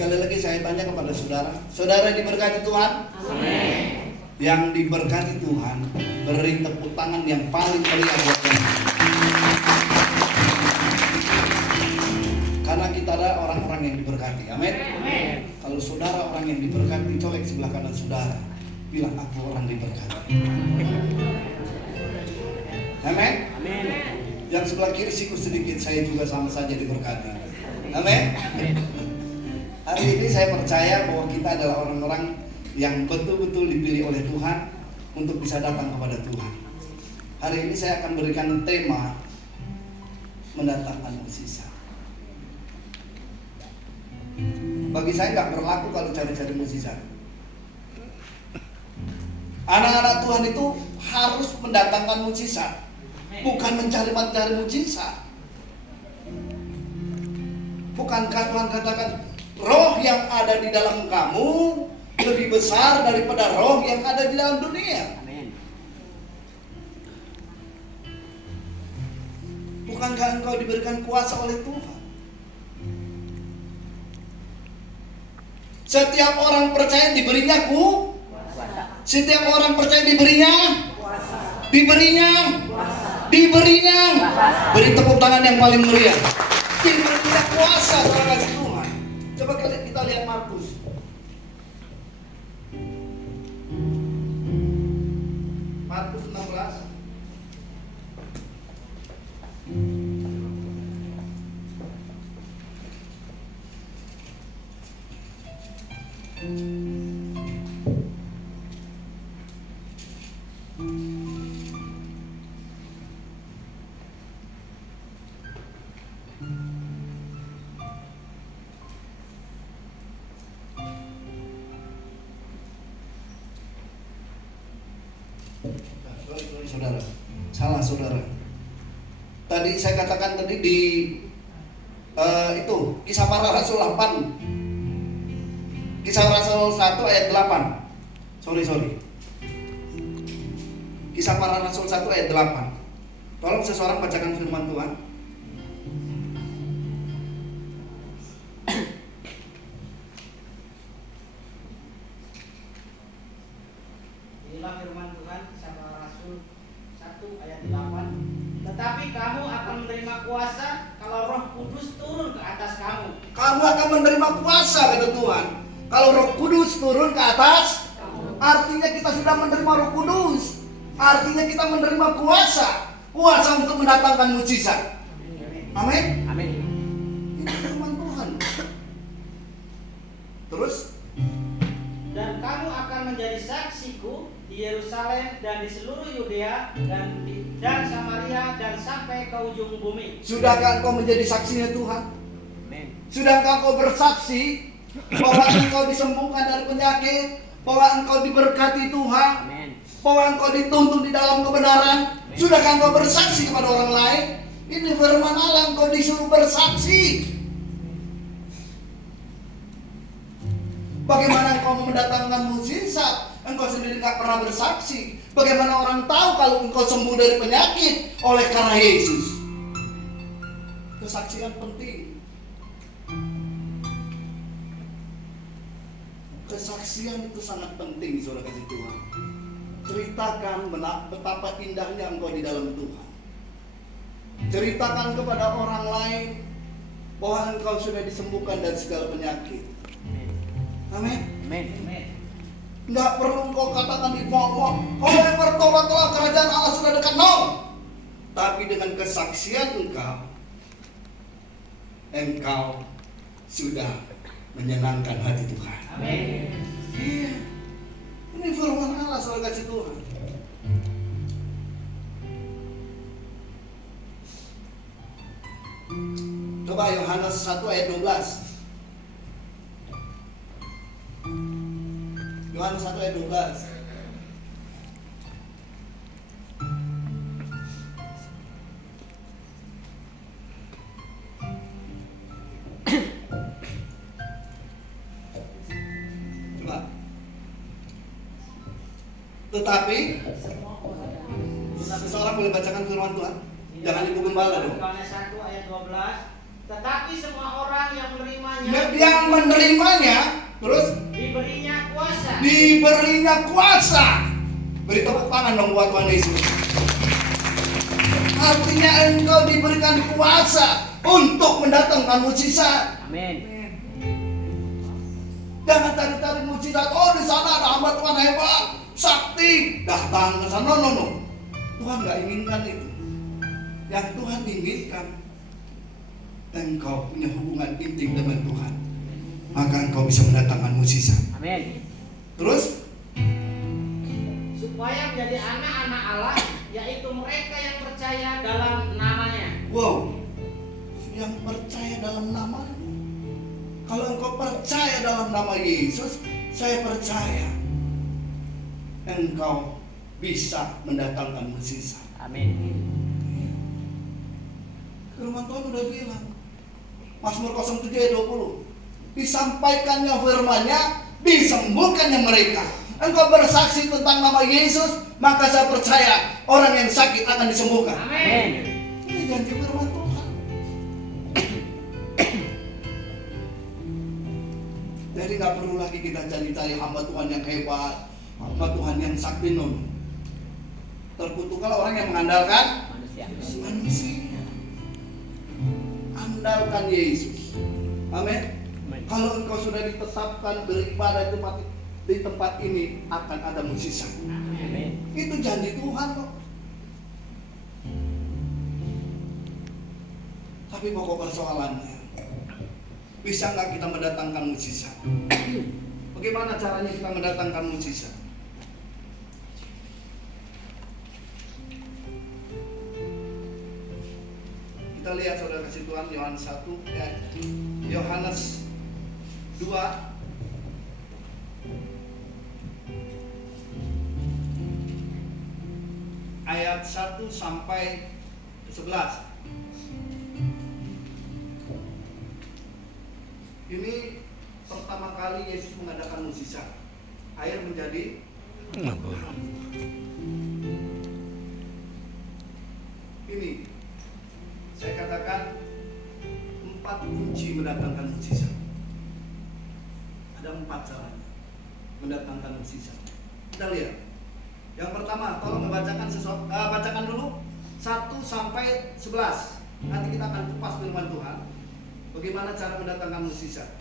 Sekali lagi saya tanya kepada saudara, saudara diberkati Tuhan? Amin. Yang diberkati Tuhan, beri tepuk tangan yang paling meriah buat Tuhan. Karena kita ada orang-orang yang diberkati. Amin. Kalau saudara orang yang diberkati, colek sebelah kanan saudara, bilang aku orang diberkati. Amin. Yang sebelah kiri siku sedikit, saya juga sama saja diberkati. Amin. Hari ini saya percaya bahwa kita adalah orang-orang yang betul-betul dipilih oleh Tuhan untuk bisa datang kepada Tuhan. Hari ini saya akan berikan tema mendatangkan mukjizat. Bagi saya nggak berlaku kalau cari-cari mukjizat. Anak-anak Tuhan itu harus mendatangkan mukjizat, bukan mencari mukjizat. Bukankah Tuhan katakan roh yang ada di dalam kamu lebih besar daripada roh yang ada di dalam dunia? Amin. Bukankah engkau diberikan kuasa oleh Tuhan? Setiap orang percaya diberinya Kuasa. Setiap orang percaya diberinya Kuasa. Diberinya Kuasa. Diberinya. Kuasa. Beri tepuk tangan yang paling meriah. Diberinya kuasa oleh kasih Tuhan. Coba kita lihat Markus. Markus 16. Saudara, salah saudara. Tadi saya katakan tadi di itu Kisah Para Rasul 8, Kisah Rasul 1 ayat 8. Sorry. Kisah Para Rasul 1 ayat 8. Tolong seseorang bacakan firman Tuhan. Inilah firman Tuhan, Kisah Para Rasul 1 ayat 8. Tetapi kamu akan menerima kuasa kalau Roh Kudus turun ke atas kamu. Kamu akan menerima kuasa, kata Tuhan, kalau Roh Kudus turun ke atas. Artinya kita sudah menerima Roh Kudus. Artinya kita menerima kuasa untuk mendatangkan mukjizat. Amin. Amin. Itu firman Tuhan. Terus, Dan kamu akan menjadi saksiku di Yerusalem dan di seluruh Yudea dan Samaria dan sampai ke ujung bumi. sudahkah engkau menjadi saksinya Tuhan? Amin. Sudahkah engkau bersaksi bahwa engkau disembuhkan dari penyakit, bahwa engkau diberkati Tuhan, Amin. bahwa engkau dituntun di dalam kebenaran? Sudahkah engkau bersaksi kepada orang lain? Ini firman Allah, engkau disuruh bersaksi. Bagaimana engkau mendatangkan mukjizat? Engkau sendiri tak pernah bersaksi. Bagaimana orang tahu kalau engkau sembuh dari penyakit oleh karena Yesus? Kesaksian penting. Kesaksian itu sangat penting, saudara kasih Tuhan. Ceritakan betapa indahnya engkau di dalam Tuhan. Ceritakan kepada orang lain bahwa engkau sudah disembuhkan dari segala penyakit. Amin. Amin. Nggak perlu engkau katakan di muak-muak, "Oh, bertobatlah, kerajaan Allah sudah dekat." No. Tapi dengan kesaksian engkau sudah menyenangkan hati Tuhan. Amin. Iya. Ini firman Allah, saudara kasih Tuhan. Coba Yohanes 1 ayat 12. Yohanes 1 ayat 12. Coba. Tetapi seseorang boleh bacakan firman Tuhan. Jangan ibu gembala dong. Yohanes 1 ayat 12. Tetapi semua orang yang menerimanya, yang menerimanya, terus diberinya kuasa. Diberinya kuasa. Beri tepuk tangan dong buat Tuhan Yesus. Artinya engkau diberikan kuasa untuk mendatangkan mukjizat. Amin. Jangan cari-cari mukjizat. Oh, di sana ada hamba Tuhan hebat, sakti, datang ke sana. No. Tuhan nggak inginkan itu. Yang Tuhan inginkan, engkau punya hubungan intim dengan Tuhan, maka engkau bisa mendatangkan mukjizat. Amin. Terus Supaya menjadi anak-anak Allah, yaitu mereka yang percaya dalam namanya. wow, yang percaya dalam namanya. Kalau engkau percaya dalam nama Yesus, saya percaya engkau bisa mendatangkan mukjizat. Amin. Firman Tuhan udah bilang, Mazmur 07 ayat 20, disampaikannya firman-Nya, disembuhkannya mereka. Engkau bersaksi tentang nama Yesus, maka saya percaya orang yang sakit akan disembuhkan. Amin. Ini janji firman Tuhan. Jadi nggak perlu lagi kita cari-cari hamba Tuhan yang hebat, hamba Tuhan yang sakti. Terkutuklah orang yang mengandalkan manusia. Andalkan Yesus. Amin. Kalau engkau sudah ditetapkan beribadah di tempat ini, akan ada mukjizat. Amin. Itu janji Tuhan kok. Tapi pokok persoalannya, bisa nggak kita mendatangkan mukjizat? Bagaimana caranya kita mendatangkan mukjizat? Kita lihat saudara kasih Tuhan, Yohanes 1 ya. Yohanes 2 ayat 1 sampai 11. Ini pertama kali Yesus mengadakan mukjizat. Air menjadi garam. Ini saya katakan 4 kunci mendatangkan mukjizat. Ada 4 caranya mendatangkan mukjizat. Kita lihat. Yang pertama, tolong membacakan bacakan dulu 1 sampai 11. Nanti kita akan kupas firman Tuhan. Bagaimana cara mendatangkan mukjizat?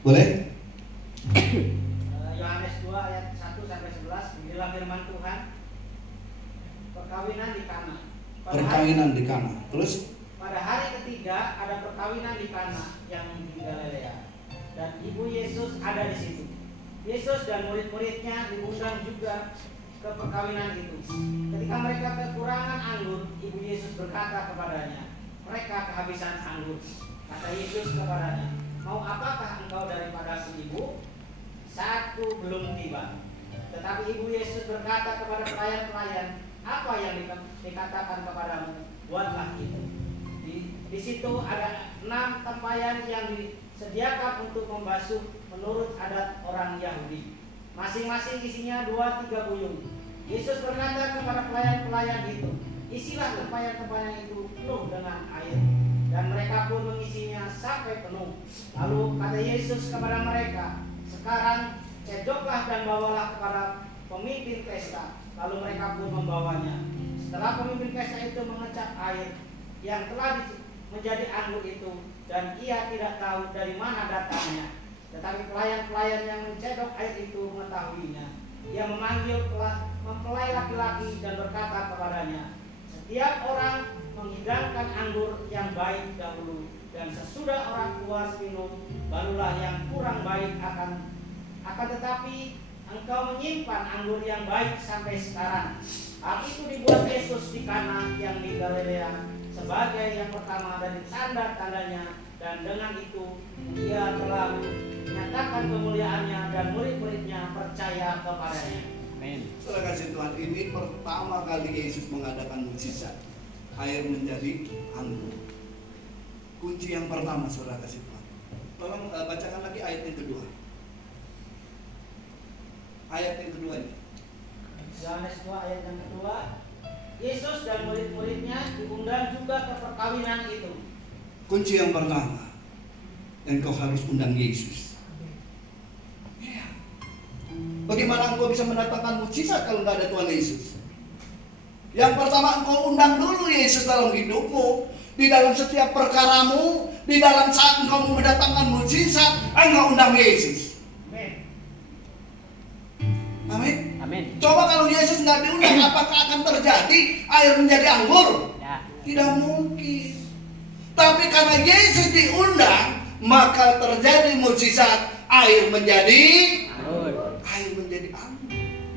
Boleh? Yohanes 2 ayat 1 sampai 11, inilah firman Tuhan. Perkawinan di Kana. Perkawinan di Kana. Terus? Pada hari ketiga ada perkawinan di Kana yang di Galilea, dan ibu Yesus ada di situ. Yesus dan murid-muridnya diundang juga ke perkawinan itu. Ketika mereka kekurangan anggur, ibu Yesus berkata kepadanya, mereka kehabisan anggur. Kata Yesus kepadanya, mau apakah engkau daripadaku, ibu? Saatku belum tiba. Tetapi ibu Yesus berkata kepada pelayan-pelayan, apa yang dikatakan kepadamu, buatlah itu. Di situ ada 6 tempayan yang disediakan untuk membasuh menurut adat orang Yahudi. Masing-masing isinya 2-3 buyung. Yesus berkata kepada pelayan-pelayan itu, isilah tempayan-tempayan itu penuh dengan air. Dan mereka pun mengisinya sampai penuh. Lalu kata Yesus kepada mereka, sekarang cedoklah dan bawalah kepada pemimpin pesta. Lalu mereka pun membawanya. Setelah pemimpin pesta itu mengecap air yang telah menjadi anggur itu, dan ia tidak tahu dari mana datangnya. Tetapi pelayan-pelayan yang mencedok air itu mengetahuinya. Ia memanggil mempelai laki-laki dan berkata kepadanya, setiap orang menghidangkan anggur yang baik dahulu, dan sesudah orang puas minum, barulah yang kurang baik akan tetapi engkau menyimpan anggur yang baik sampai sekarang. Hal itu dibuat Yesus di Kana yang di Galilea sebagai yang pertama dari tanda-tandanya, dan dengan itu ia telah menyatakan kemuliaannya dan murid-muridnya percaya kepadanya. Amin. Saudara kasih Tuhan, ini pertama kali Yesus mengadakan mukjizat. Air menjadi anggur. Kunci yang pertama, saudara kasih Tuhan. Tolong bacakan lagi ayat yang kedua. Ayat yang kedua ini. Yohanes 2 ayat yang kedua. Yesus dan murid-muridnya diundang juga ke perkawinan itu. Kunci yang pertama, engkau harus undang Yesus. Bagaimana engkau bisa mendatangkan mukjizat kalau nggak ada Tuhan Yesus? Yang pertama, engkau undang dulu Yesus dalam hidupmu, di dalam setiap perkaramu, di dalam saat engkau mendatangkan mukjizat, engkau undang Yesus. Amin. Amin. Coba kalau Yesus nggak diundang, apakah akan terjadi air menjadi anggur? Ya. Tidak mungkin. Tapi karena Yesus diundang, maka terjadi mukjizat, air menjadi